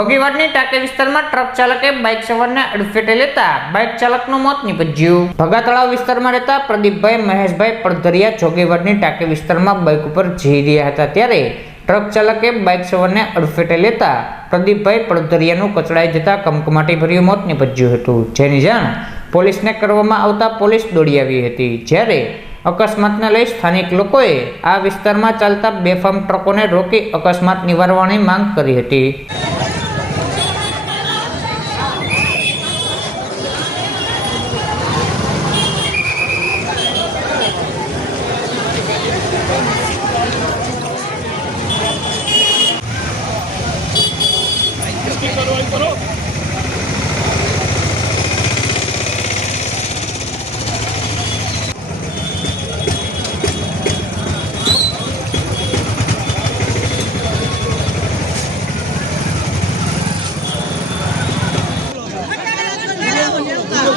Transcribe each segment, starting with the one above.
જોગીવાડની ટાંકી વિસ્તારમાં ટ્રક ચાલકે બાઇક સવારને અડફેટે લેતા બાઇક ચાલકનું મોત નીપજ્યું. ભગા તળાવ વિસ્તારમાં રહેતા પ્રદીપભાઈ, મહેશભાઈ પડધરિયા જોગીવાડની ટાંકી વિસ્તારમાં બાઇક ઉપર જઈ રહ્યા હતા ત્યારે ટ્રક ચાલકે બાઇક સવારને અડફેટે લેતા પ્રદીપભાઈ પડધરિયાનું કચડાઈ જતા કમકમાટી ભર્યું મોત નીપજ્યું હતું. જેની જાણ પોલીસને કરવામાં આવતા પોલીસ દોડી આવી હતી. જ્યારે અકસ્માતને લઈ સ્થાનિક લોકોએ આ વિસ્તારમાં ચાલતા બેફામ ટ્રકોને રોકી અકસ્માત નિવારવાની માંગ કરી હતી.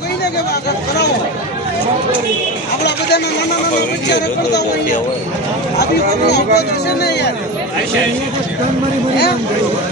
કહીને કે આગળ કરાવો આપણા બધાના નાના નાના વિચારો કરતા હોય આવી બધું તો છે ને યાર હે? અહીંયા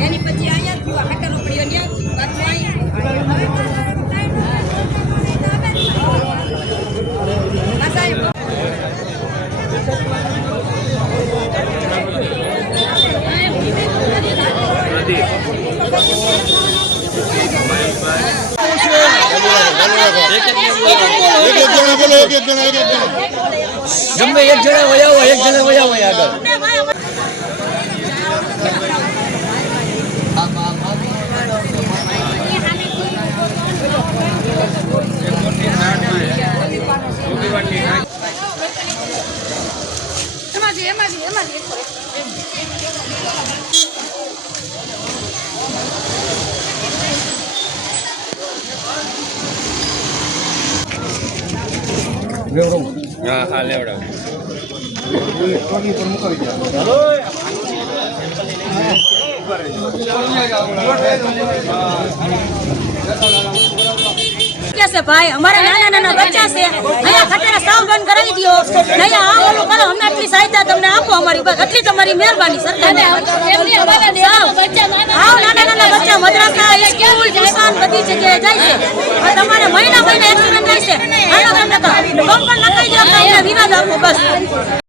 એની પછી અહીંયા જ હાટરો ત્યાં પાછું એક એક જણા બોલો એક એક જણા એક એક જણા. ગમે એક જણા વયા હોય એક જણા વયા હોય આગળ. હા હા લેવડાવ છે ભાઈ? અમારા નાના નાના બચ્ચા છે. અહીંયા ખતરા સાવ બંધ કરાવી દો અહીંયા આ ઓલું કરો આટલી સહાયતા તમને આપો અમારી બસ. એટલી તમારી મહેરબાની સરકાર. આવ નાના નાના બચ્ચા મદ્રાસા સ્કૂલ ટ્યુશન બધી જગ્યાએ જાય છે. તમારે મહિના મહિના એક્સિડન્ટ થાય છે હાલો તમને તો બંપર લખાઈ દો તો અમને આપો બસ.